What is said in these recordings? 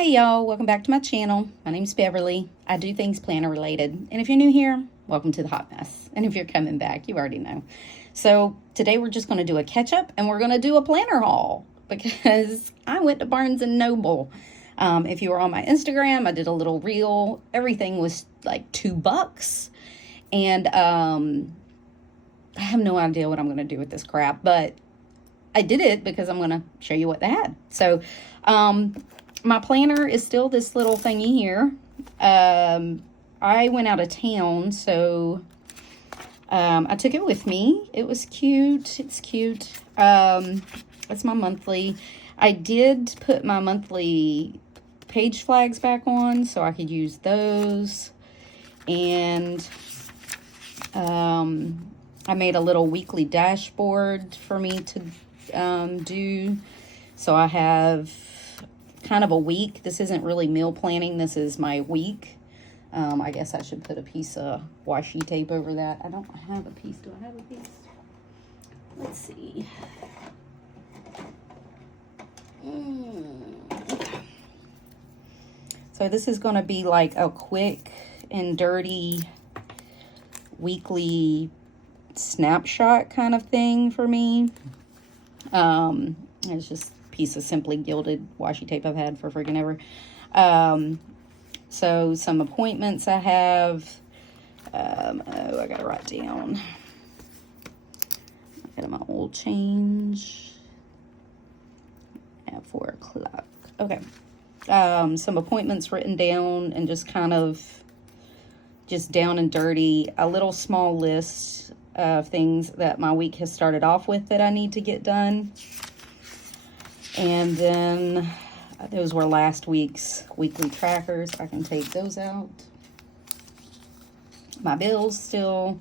Hey y'all, welcome back to my channel. My name's Beverly. I do things planner related. And if you're new here, welcome to the hot mess. And if you're coming back, you already know. So today we're just going to do a catch up and we're going to do a planner haul because I went to Barnes & Noble. If you were on my Instagram, I did a little reel. Everything was like $2. And I have no idea what I'm going to do with this crap, but I did it because I'm going to show you what they had. So, my planner is still this little thingy here. I went out of town, so I took it with me. It was cute. It's cute. It's my monthly. I did put my monthly page flags back on so I could use those. And I made a little weekly dashboard for me to do. So I have kind of a week. This isn't really meal planning. This is my week. I guess I should put a piece of washi tape over that. I don't have a piece. Do I have a piece? Let's see. So this is going to be like a quick and dirty weekly snapshot kind of thing for me. It's just piece of simply gilded washi tape I've had for freaking ever. So some appointments I have. I gotta write down. I got my oil change at 4 o'clock. Okay. Some appointments written down and just kind of just down and dirty. A little small list of things that my week has started off with that I need to get done. And then those were last week's weekly trackers. I can take those out. My bills still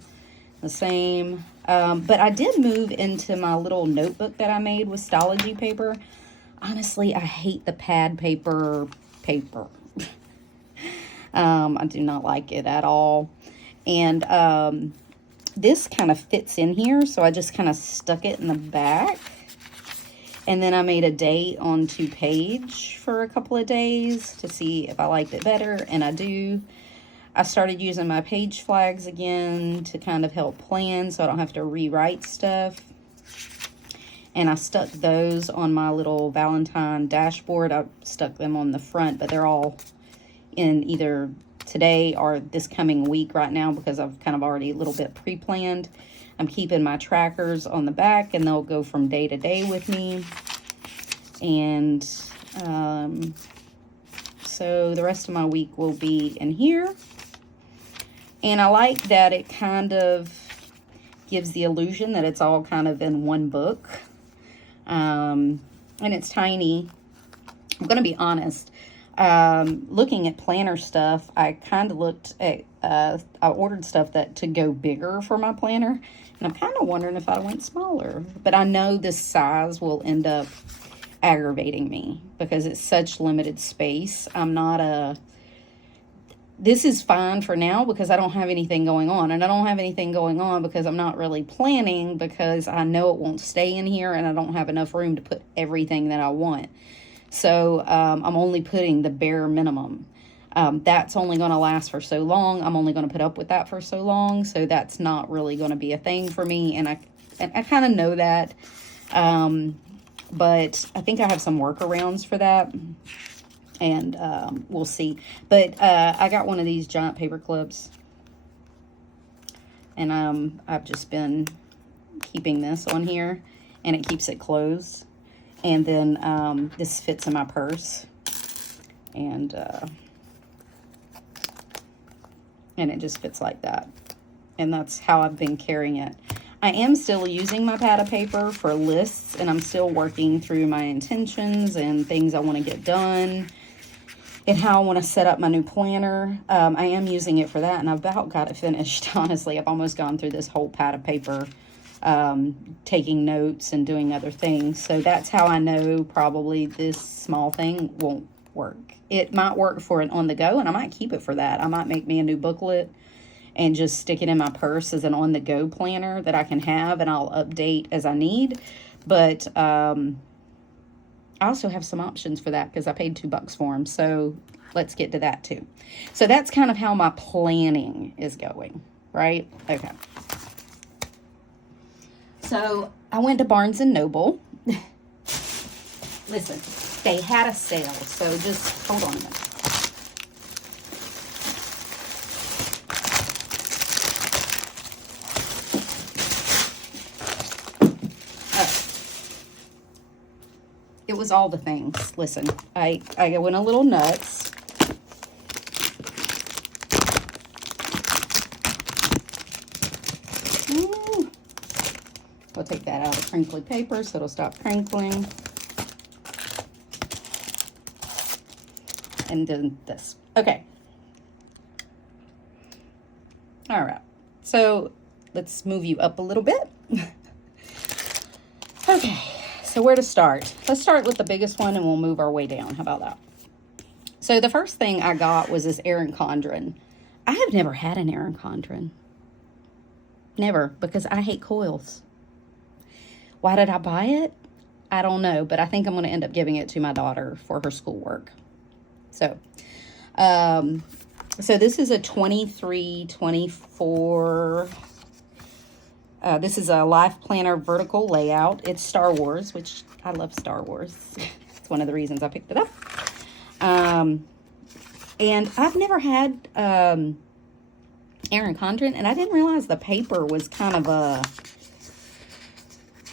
the same. But I did move into my little notebook that I made with Stalogy paper. Honestly, I hate the pad paper. I do not like it at all. And this kind of fits in here, so I just kind of stuck it in the back. And then I made a date on 2-page for a couple of days to see if I liked it better, and I do. I started using my page flags again to kind of help plan so I don't have to rewrite stuff. And I stuck those on my little Valentine dashboard. I stuck them on the front, but they're all in either today or this coming week right now because I've kind of already a little bit pre-planned. I'm keeping my trackers on the back, and they'll go from day to day with me. And so the rest of my week will be in here. And I like that it kind of gives the illusion that it's all kind of in one book. And it's tiny. I'm going to be honest. Looking at planner stuff, I kind of looked at, I ordered stuff that to go bigger for my planner. And I'm kind of wondering if I went smaller. But I know this size will end up aggravating me because it's such limited space. This is fine for now because I don't have anything going on. And I don't have anything going on because I'm not really planning because I know it won't stay in here and I don't have enough room to put everything that I want. So I'm only putting the bare minimum. That's only going to last for so long. I'm only going to put up with that for so long. So that's not really going to be a thing for me. And I kind of know that. But I think I have some workarounds for that. And we'll see. But I got one of these giant paper clips. And I've just been keeping this on here. And it keeps it closed. And then this fits in my purse. And it just fits like that. And that's how I've been carrying it. I am still using my pad of paper for lists, and I'm still working through my intentions and things I want to get done and how I want to set up my new planner. I am using it for that, and I've about got it finished, honestly. I've almost gone through this whole pad of paper, taking notes and doing other things. So that's how I know probably this small thing won't work. It might work for an on the go, and I might keep it for that. I might make me a new booklet and just stick it in my purse as an on the go planner that I can have, and I'll update as I need. But I also have some options for that because I paid $2 for them. So let's get to that too. So that's kind of how my planning is going, right? Okay. So I went to Barnes & Noble. Listen, they had a sale, so just hold on a minute. It was all the things. Listen, I went a little nuts. We'll take that out of crinkly paper so it'll stop crinkling. And then this. Okay. All right. So let's move you up a little bit. Okay. So where to start? Let's start with the biggest one and we'll move our way down. How about that? So the first thing I got was this Erin Condren. I have never had an Erin Condren. Never, because I hate coils. Why did I buy it? I don't know, but I think I'm going to end up giving it to my daughter for her schoolwork. So this is a 23-24. This is a life planner vertical layout. It's Star Wars, which I love Star Wars. It's one of the reasons I picked it up. And I've never had Erin Condren, and I didn't realize the paper was kind of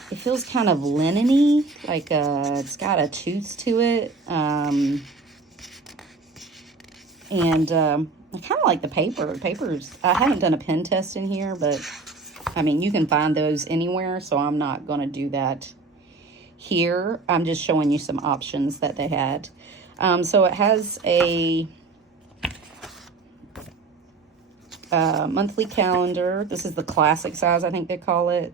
it feels kind of linen-y, like it's got a tooth to it. I kind of like the paper. I haven't done a pen test in here, but I mean, you can find those anywhere, so I'm not going to do that here. I'm just showing you some options that they had. So it has a monthly calendar. This is the classic size, I think they call it.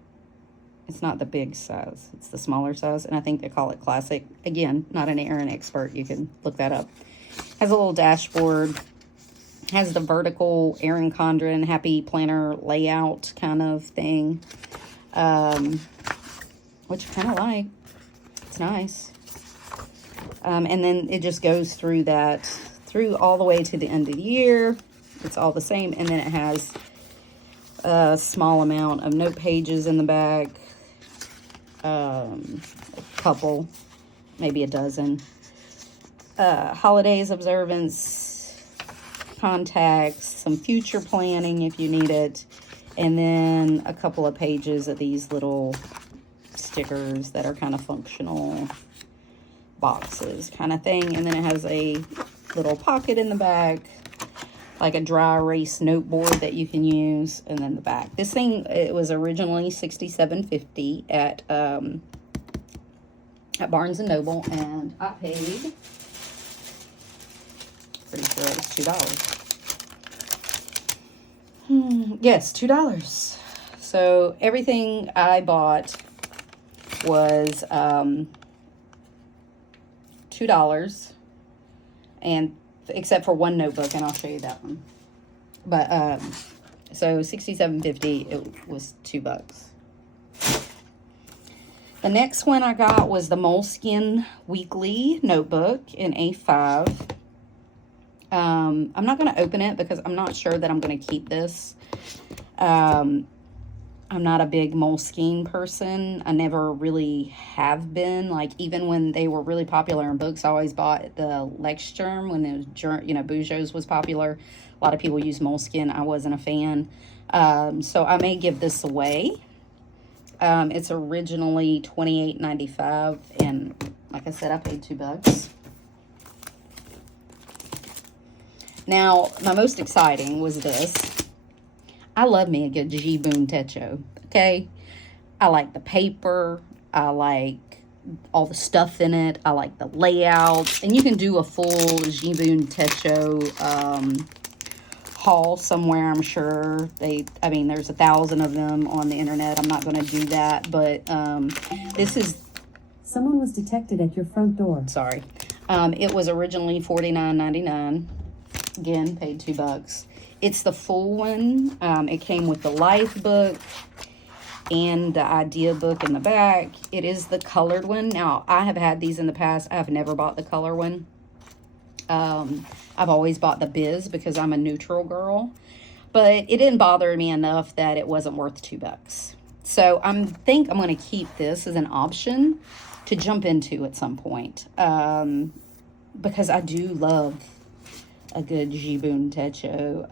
It's not the big size. It's the smaller size, and I think they call it classic. Again, not an Erin expert. You can look that up. Has a little dashboard. Has the vertical Erin Condren Happy Planner layout kind of thing, which I kind of like. It's nice. And then it just goes through all the way to the end of the year. It's all the same. And then it has a small amount of note pages in the back. A couple, maybe a dozen. Holidays, observance, contacts, some future planning if you need it, and then a couple of pages of these little stickers that are kind of functional boxes kind of thing. And then it has a little pocket in the back, like a dry erase note board that you can use, and then the back. This thing, it was originally $67.50 at Barnes & Noble, and I paid, pretty sure it was $2. Yes, $2. So everything I bought was $2, and except for one notebook, and I'll show you that one. But so $67.50, it was $2. The next one I got was the Moleskine Weekly Notebook in A5. I'm not going to open it because I'm not sure that I'm going to keep this. I'm not a big Moleskine person. I never really have been. Like, even when they were really popular in books, I always bought the Lexterm when it was, Bujo's was popular. A lot of people use Moleskine. I wasn't a fan. So I may give this away. It's originally $28.95, and like I said, I paid $2. Now, my most exciting was this. I love me a good Jibun Techo, okay? I like the paper. I like all the stuff in it. I like the layout. And you can do a full Jibun Techo haul somewhere, I'm sure. I mean, there's 1,000 of them on the internet. I'm not going to do that, but this is... Someone was detected at your front door. Sorry. It was originally $49.99. Again, paid $2. It's the full one. It came with the life book. and the idea book in the back. It is the colored one. Now, I have had these in the past. I've never bought the color one. I've always bought the Biz because I'm a neutral girl. But it didn't bother me enough that it wasn't worth $2. So I think I'm going to keep this as an option to jump into at some point. Because I do love a good Jibun Techo.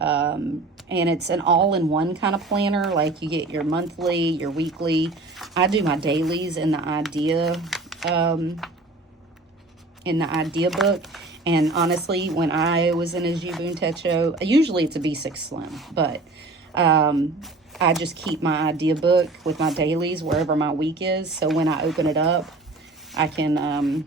And it's an all-in-one kind of planner. Like you get your monthly, your weekly. I do my dailies in the idea book. And honestly, when I was in a Jibun Techo, usually it's a B6 Slim, but I just keep my idea book with my dailies wherever my week is. So when I open it up, I can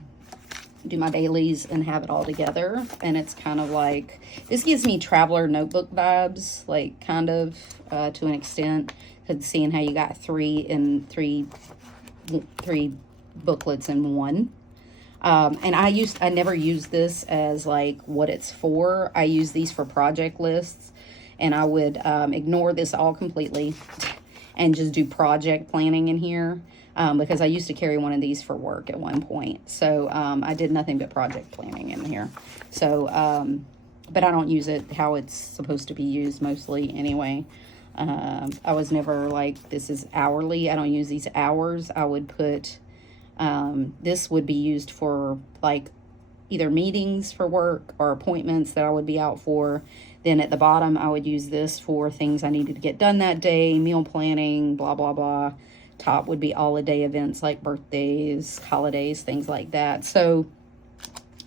do my dailies and have it all together. And it's kind of like, this gives me traveler notebook vibes, like kind of to an extent, because seeing how you got three booklets in one. And I never use this as like what it's for. I use these for project lists, and I would ignore this all completely and just do project planning in here. Because I used to carry one of these for work at one point. So I did nothing but project planning in here. So, but I don't use it how it's supposed to be used mostly anyway. I was never like, this is hourly. I don't use these hours. I would put, this would be used for like either meetings for work or appointments that I would be out for. Then at the bottom, I would use this for things I needed to get done that day, meal planning, blah, blah, blah. Top would be all the day events like birthdays, holidays, things like that. So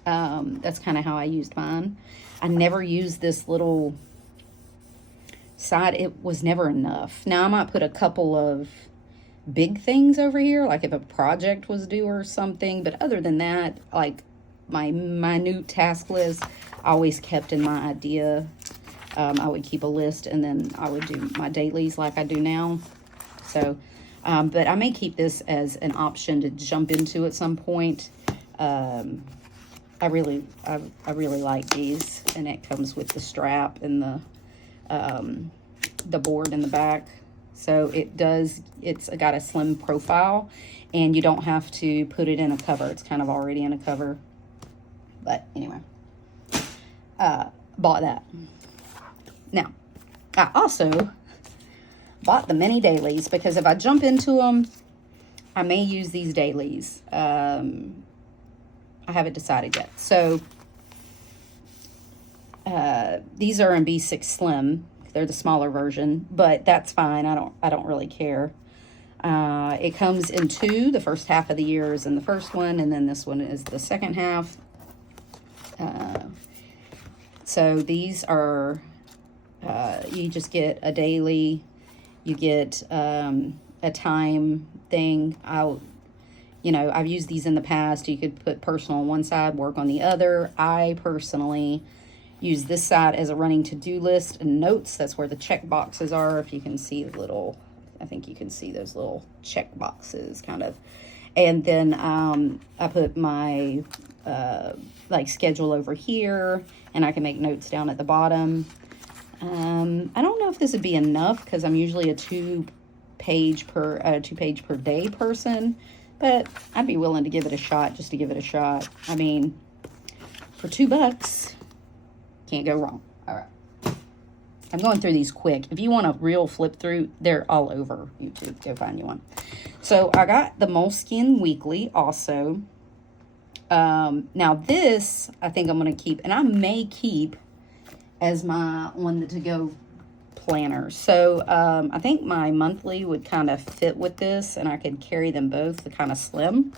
that's kind of how I used mine. I never used this little side. It was never enough. Now I might put a couple of big things over here, like if a project was due or something. But other than that, like my minute task list, I always kept in my idea. I would keep a list and then I would do my dailies like I do now. So but I may keep this as an option to jump into at some point. I really like these, and it comes with the strap and the board in the back. So it's got a slim profile, and you don't have to put it in a cover. It's kind of already in a cover. But anyway, bought that. Now, I also bought the mini dailies because if I jump into them, I may use these dailies. I haven't decided yet. So these are in B6 Slim. They're the smaller version, but that's fine. I don't really care. It comes in two. The first half of the year is in the first one, and then this one is the second half. So these are, you just get a daily. You get a time thing. I've used these in the past. You could put personal on one side, work on the other. I personally use this side as a running to-do list and notes. That's where the check boxes are. If you can see I think you can see those little check boxes kind of. And then I put my schedule over here, and I can make notes down at the bottom. I don't know if this would be enough because I'm usually a two page per day person, but I'd be willing to give it a shot just to give it a shot. I mean, for $2, can't go wrong. All right. I'm going through these quick. If you want a real flip through, they're all over YouTube. Go find you one. So I got the Moleskine Weekly also. Now this, I think I'm going to keep, and I may keep as my on to go planner. So I think my monthly would kind of fit with this, and I could carry them both. They're kind of slim,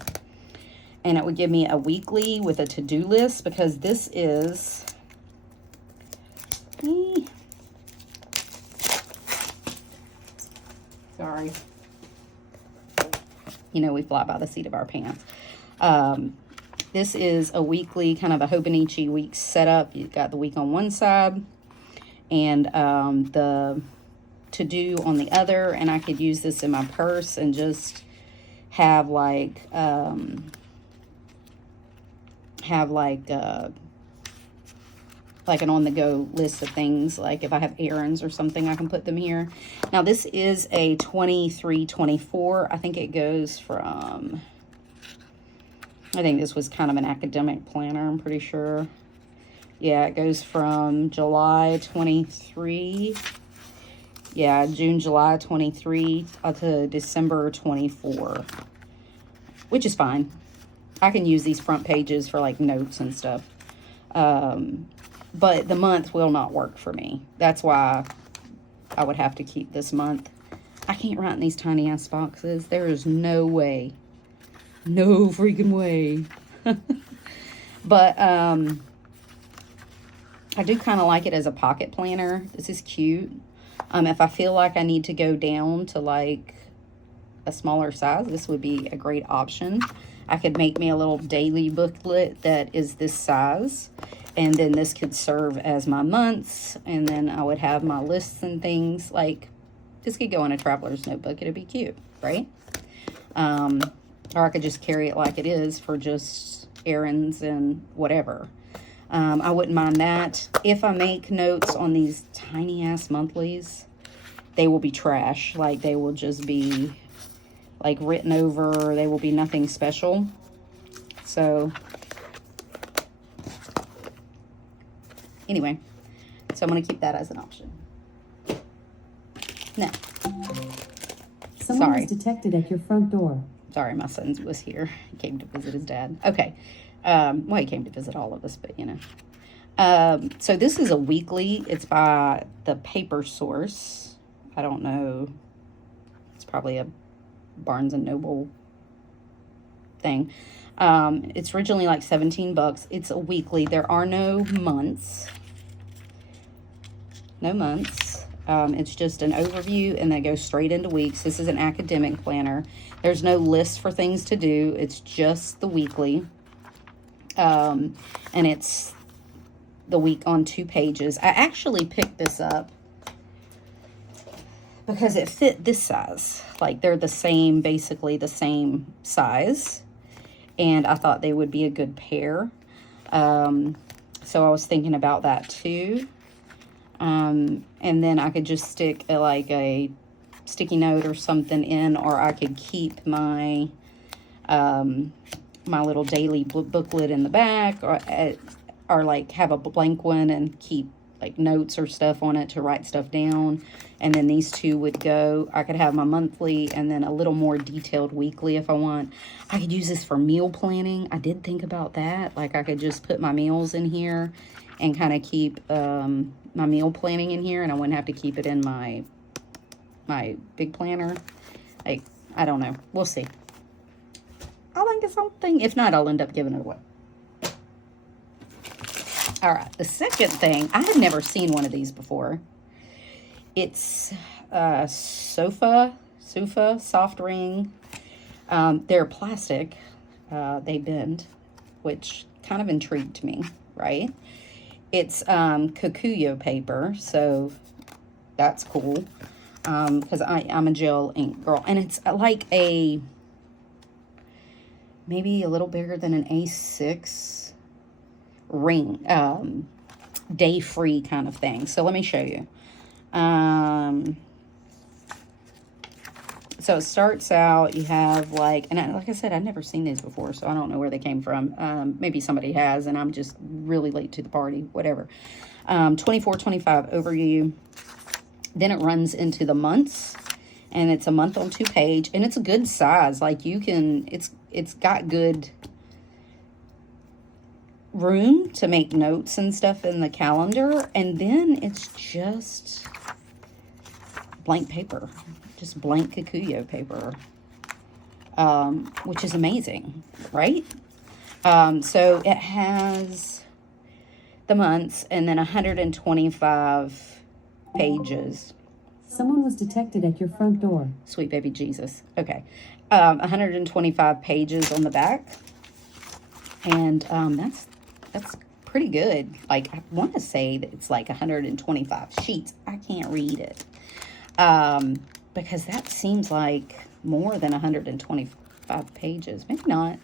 and it would give me a weekly with a to-do list, because this is sorry, we fly by the seat of our pants. This is a weekly, kind of a Hobonichi week setup. You've got the week on one side and the to-do on the other. And I could use this in my purse and just have like a like an on-the-go list of things. Like if I have errands or something, I can put them here. Now this is a 23-24. I think it goes from, I think this was kind of an academic planner, I'm pretty sure. Yeah, it goes from July 23. Yeah, June, July 23 to December 24, which is fine. I can use these front pages for like notes and stuff. But the month will not work for me. That's why I would have to keep this month. I can't write in these tiny ass boxes. There is no way. No freaking way. But I do kind of like it as a pocket planner. This is cute. If I feel like I need to go down to like a smaller size, this would be a great option. I could make me a little daily booklet that is this size, and then this could serve as my months, and then I would have my lists and things. Like, this could go in a traveler's notebook. It'd be cute, right? Or I could just carry it like it is for just errands and whatever. I wouldn't mind that. If I make notes on these tiny ass monthlies, they will be trash. Like, they will just be like written over. They will be nothing special. So anyway, so I'm going to keep that as an option. Now, Someone was detected at your front door. Sorry, my son was here. He came to visit his dad. Okay. Well, he came to visit all of us, but you know. So this is a weekly. It's by the Paper Source. I don't know. It's probably a Barnes and Noble thing. It's originally like $17. It's a weekly. There are no months. No months. It's just an overview, and they go straight into weeks. This is an academic planner. There's no list for things to do. It's just the weekly. And it's the week on 2 pages. I actually picked this up because it fit this size. Like, they're the same, basically the same size. And I thought they would be a good pair. So I was thinking about that too. And then I could just stick like a sticky note or something in, or I could keep my my little daily booklet in the back, or like have a blank one and keep like notes or stuff on it to write stuff down. And then these two would go. I could have my monthly and then a little more detailed weekly if I want. I could use this for meal planning. I did think about that. Like, I could just put my meals in here and kind of keep my meal planning in here, and I wouldn't have to keep it in my big planner. Like, I don't know. We'll see. I'll think of something. If not, I'll end up giving it away. All right. The second thing, I had never seen one of these before. It's sofa soft ring. They're plastic. They bend, which kind of intrigued me, right? It's Kikuyo paper, so that's cool. Because I'm a gel ink girl, and it's like a maybe a little bigger than an A6 ring, day free kind of thing. So let me show you. So it starts out, you have like, and like I said, I've never seen these before, so I don't know where they came from. Maybe somebody has, and I'm just really late to the party, whatever. 24-25 overview. Then it runs into the months, and it's a month on 2 page, and it's a good size. Like, you can, it's got good room to make notes and stuff in the calendar, and then it's just blank paper, just blank Kikuyo paper, which is amazing, right? So it has the months and then 125 pages. Someone was detected at your front door. Sweet baby Jesus. Okay. 125 pages on the back. And that's pretty good. Like, I want to say that it's like 125 sheets. I can't read it. Because that seems like more than 125 pages. Maybe not.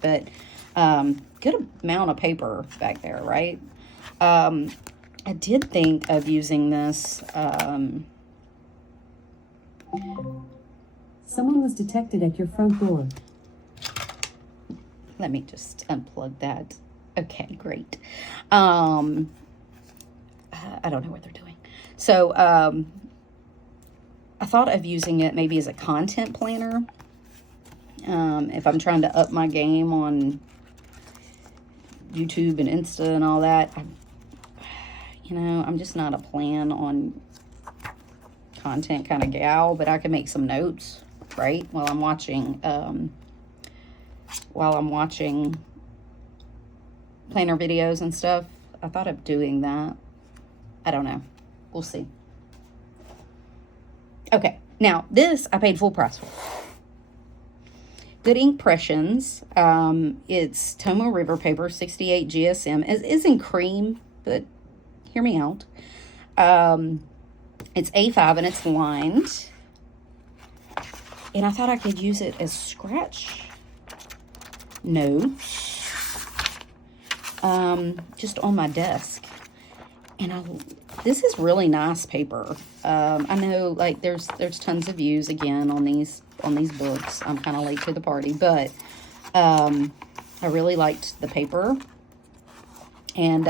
But good amount of paper back there, right? I did think of using this. Someone was detected at your front door. Let me just unplug that. Okay, great. I don't know what they're doing. So, I thought of using it maybe as a content planner. If I'm trying to up my game on YouTube and Insta and all that, I'm just not a plan on content kind of gal, but I can make some notes, right? While I'm watching planner videos and stuff. I thought of doing that. I don't know. We'll see. Okay, now this I paid full price for. Good Impressions. It's Tomo River paper, 68 GSM. It's in cream, but hear me out. It's A5 and it's lined. And I thought I could use it as scratch notes. Just on my desk. And this is really nice paper. I know, like, there's tons of views again on these books. I'm kind of late to the party, but I really liked the paper, and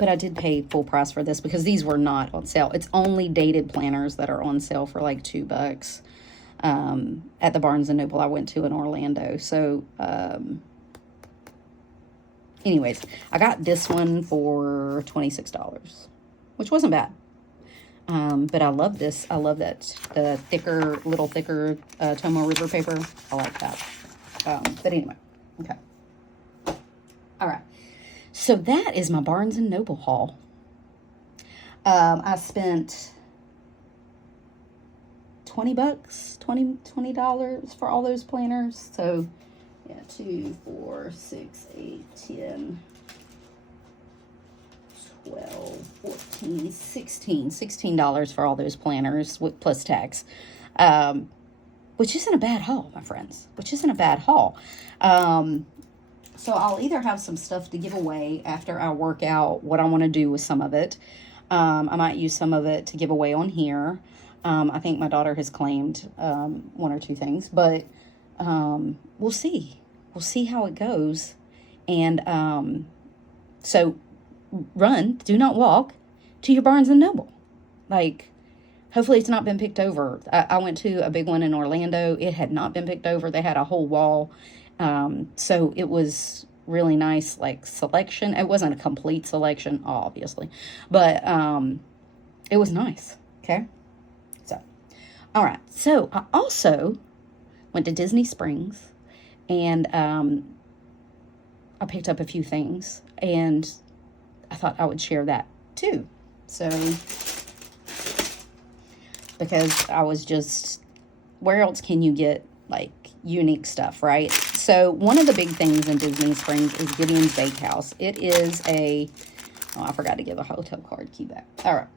but I did pay full price for this because these were not on sale. It's only dated planners that are on sale for like $2 at the Barnes and Noble I went to in Orlando. So anyways, I got this one for $26, which wasn't bad. But I love this. I love that little thicker Tomo River paper. I like that. But anyway, okay. All right. So that is my Barnes and Noble haul. I spent $20, $20 for all those planners. So yeah, 2, 4, 6, 8, 10, 12, 14, $16 for all those planners plus tax, which isn't a bad haul, my friends, which isn't a bad haul. So I'll either have some stuff to give away after I work out what I want to do with some of it. I might use some of it to give away on here. I think my daughter has claimed 1 or 2 things, but we'll see. We'll see how it goes. And so do not walk to your Barnes & Noble. Like, hopefully it's not been picked over. I went to a big one in Orlando. It had not been picked over. They had a whole wall. So it was really nice, like, selection. It wasn't a complete selection, obviously, but it was nice. Okay. So, all right. So I also went to Disney Springs, and I picked up a few things, and I thought I would share that too. So, because I was just, where else can you get, like, unique stuff, right? So one of the big things in Disney Springs is Gideon's Bakehouse. It is I forgot to give a hotel card key back. All right.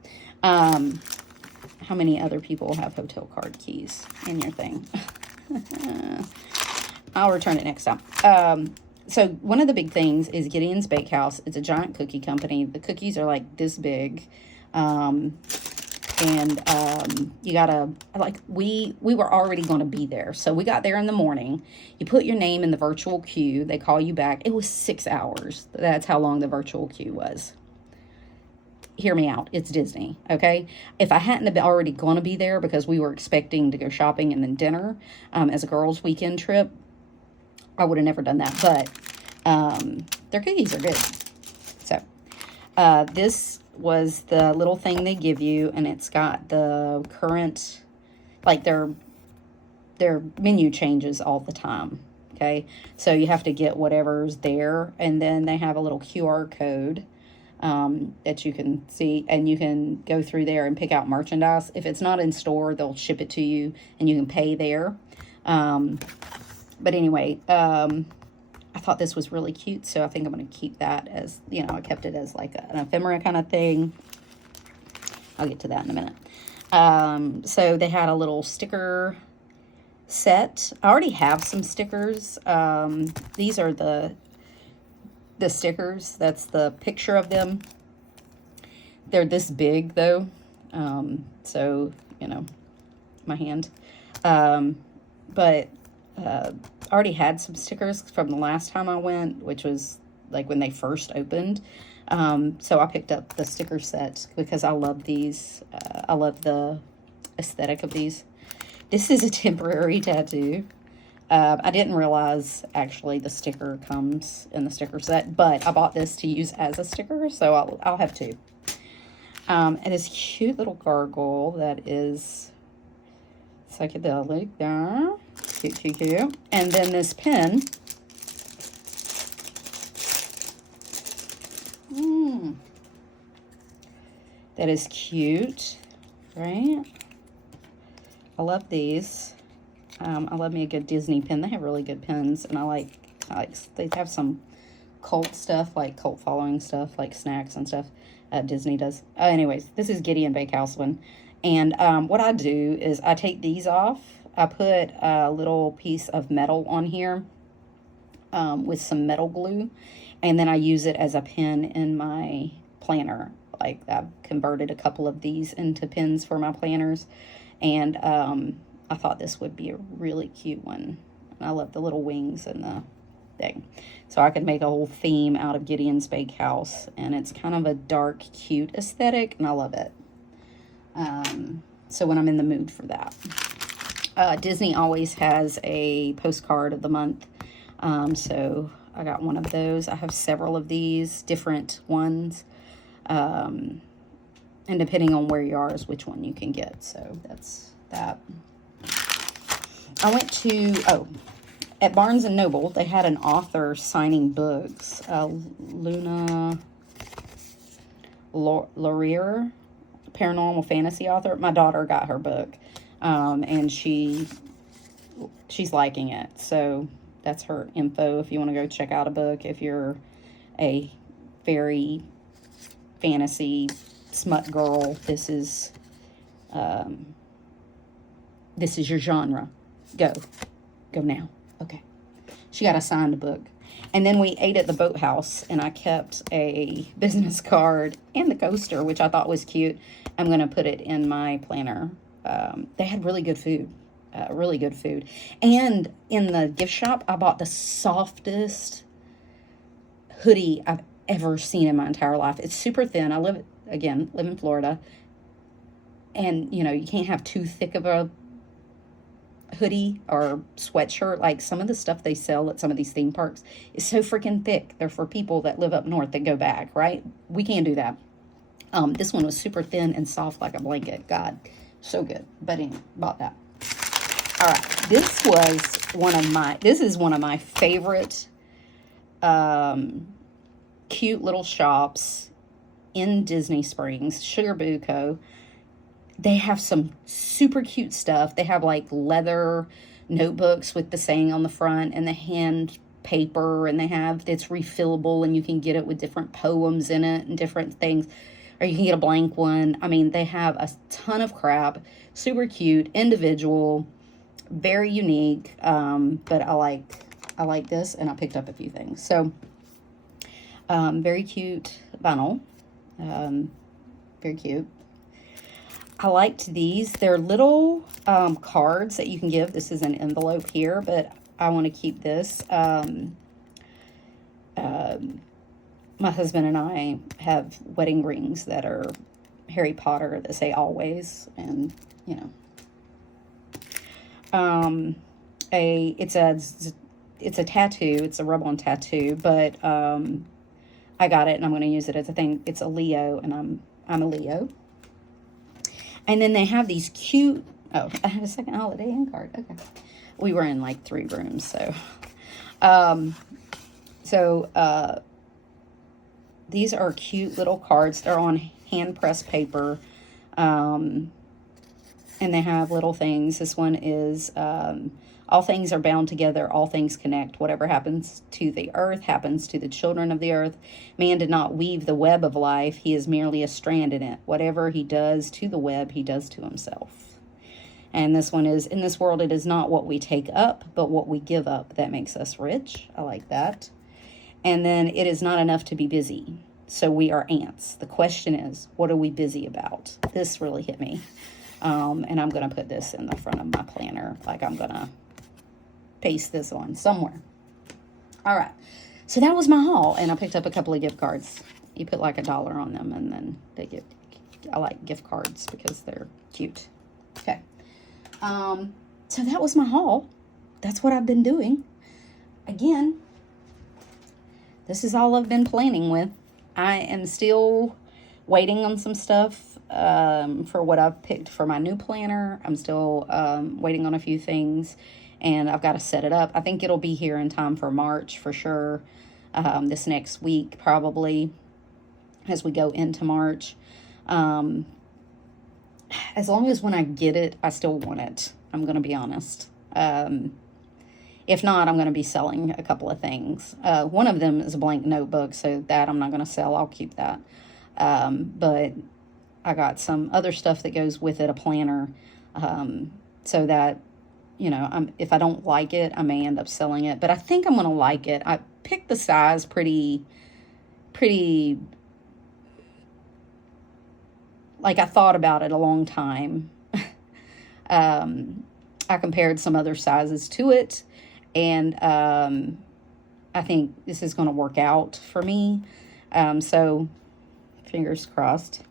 How many other people have hotel card keys in your thing? I'll return it next time. So one of the big things is Gideon's Bakehouse. It's a giant cookie company. The cookies are like this big. You gotta, like, we were already going to be there. So we got there in the morning. You put your name in the virtual queue. They call you back. It was 6 hours. That's how long the virtual queue was. Hear me out. It's Disney, okay? If I hadn't been already going to be there because we were expecting to go shopping and then dinner as a girls' weekend trip, I would have never done that. But their cookies are good. So this was the little thing they give you, and it's got the current, like, their menu changes all the time, okay? So you have to get whatever's there, and then they have a little QR code that you can see, and you can go through there and pick out merchandise. If it's not in store, they'll ship it to you, and you can pay there. But anyway, I thought this was really cute, so I think I'm going to keep that as, I kept it as like an ephemera kind of thing. I'll get to that in a minute. So they had a little sticker set. I already have some stickers. These are the the stickers. That's the picture of them. They're this big though. So, you know, my hand. But I already had some stickers from the last time I went, which was like when they first opened. So I picked up the sticker set because I love these. I love the aesthetic of these. This is a temporary tattoo. I didn't realize actually the sticker comes in the sticker set, but I bought this to use as a sticker, so I'll have two. And this cute little gargoyle that is psychedelic there. Cute, cute, cute. And then this pen. That is cute, right? I love these. I love me a good Disney pen. They have really good pens, and I like they have some cult stuff, like cult following stuff, like snacks and stuff. Disney does. Anyways, this is Gideon Bakehouse one. And what I do is I take these off. I put a little piece of metal on here with some metal glue. And then I use it as a pen in my planner. Like I've converted a couple of these into pens for my planners. And I thought this would be a really cute one. I love the little wings and the thing. So I could make a whole theme out of Gideon's Bakehouse. And it's kind of a dark, cute aesthetic. And I love it. So when I'm in the mood for that. Disney always has a postcard of the month. So I got one of those. I have several of these, different ones. And depending on where you are is which one you can get. So that's that. I went to, at Barnes & Noble, they had an author signing books. Luna Laurier, paranormal fantasy author. My daughter got her book, and she's liking it. So that's her info if you want to go check out a book. If you're a very fantasy smut girl, this is your genre. Go now. Okay. She got a signed book. And then we ate at the boathouse, and I kept a business card and the coaster, which I thought was cute. I'm going to put it in my planner. They had really good food. Really good food. And in the gift shop, I bought the softest hoodie I've ever seen in my entire life. It's super thin. I live in Florida. And, you know, you can't have too thick of a hoodie or sweatshirt. Like some of the stuff they sell at some of these theme parks is so freaking thick. They're for people that live up north that go back, right? We can't do that. This one was super thin and soft like a blanket. God, so good. But anyway, bought that. All right, this is one of my favorite cute little shops in Disney Springs, Sugar Boo Co. They have some super cute stuff. They have like leather notebooks with the saying on the front and the hand paper, and it's refillable, and you can get it with different poems in it and different things, or you can get a blank one. I mean, they have a ton of crap, super cute, individual, very unique. But I like this, and I picked up a few things. So very cute vinyl, very cute. I liked these. They're little cards that you can give. This is an envelope here, but I want to keep this. My husband and I have wedding rings that are Harry Potter that say always, and you know. It's a tattoo. It's a rub-on tattoo, but I got it and I'm going to use it as a thing. It's a Leo, and I'm a Leo. And then they have these cute, I have a second Holiday Inn card. Okay. We were in like 3 rooms, so. These are cute little cards. They're on hand-pressed paper. And they have little things. This one is, all things are bound together, all things connect. Whatever happens to the earth happens to the children of the earth. Man did not weave the web of life. He is merely a strand in it. Whatever he does to the web, he does to himself. And this one is, in this world, it is not what we take up, but what we give up that makes us rich. I like that. And then it is not enough to be busy. So we are ants. The question is, what are we busy about? This really hit me. And I'm going to put this in the front of my planner. Like I'm going to paste this on somewhere. All right. So that was my haul. And I picked up a couple of gift cards. You put like $1 on them and then they get, I like gift cards because they're cute. Okay. So that was my haul. That's what I've been doing. Again, this is all I've been planning with. I am still waiting on some stuff for what I've picked for my new planner. I'm still waiting on a few things, and I've got to set it up. I think it'll be here in time for March for sure, this next week probably, as we go into March. As long as when I get it, I still want it. I'm going to be honest. If not, I'm going to be selling a couple of things. One of them is a blank notebook, so that I'm not going to sell. I'll keep that. But I got some other stuff that goes with it, a planner, so that, you know, if I don't like it, I may end up selling it. But I think I'm going to like it. I picked the size pretty, like I thought about it a long time. I compared some other sizes to it. And I think this is going to work out for me. So fingers crossed,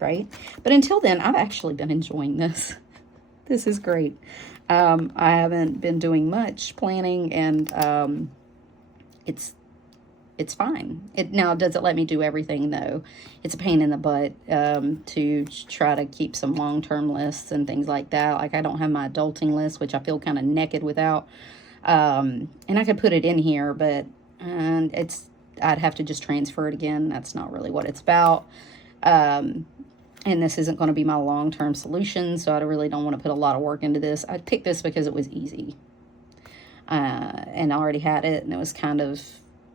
right? But until then, I've actually been enjoying this. This is great. I haven't been doing much planning, and it's fine. Now, does it let me do everything? No. It's a pain in the butt to try to keep some long-term lists and things like that. Like I don't have my adulting list, which I feel kind of naked without. And I could put it in here, but I'd have to just transfer it again. That's not really what it's about. And this isn't going to be my long-term solution, so I really don't want to put a lot of work into this. I picked this because it was easy. And I already had it, and it was kind of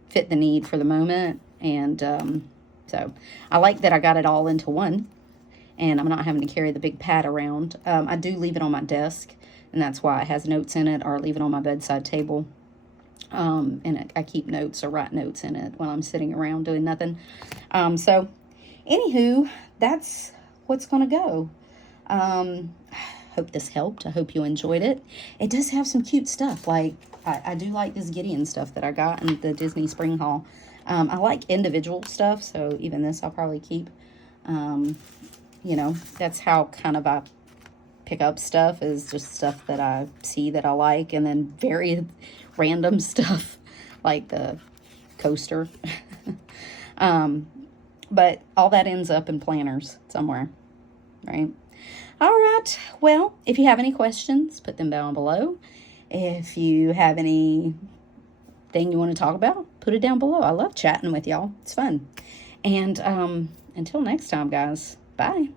fit the need for the moment. And so I like that I got it all into one, and I'm not having to carry the big pad around. I do leave it on my desk, and that's why it has notes in it, or I leave it on my bedside table. And I keep notes or write notes in it when I'm sitting around doing nothing. So anywho, that's what's going to go. Hope this helped. I hope you enjoyed it. It does have some cute stuff. Like I do like this Gideon stuff that I got in the Disney Spring Haul. I like individual stuff, so even this I'll probably keep. You know, that's how kind of I pick up stuff, is just stuff that I see that I like, and then very random stuff like the coaster. But all that ends up in planners somewhere, right? All right. Well, if you have any questions, put them down below. If you have anything you want to talk about, put it down below. I love chatting with y'all. It's fun. And until next time, guys, bye.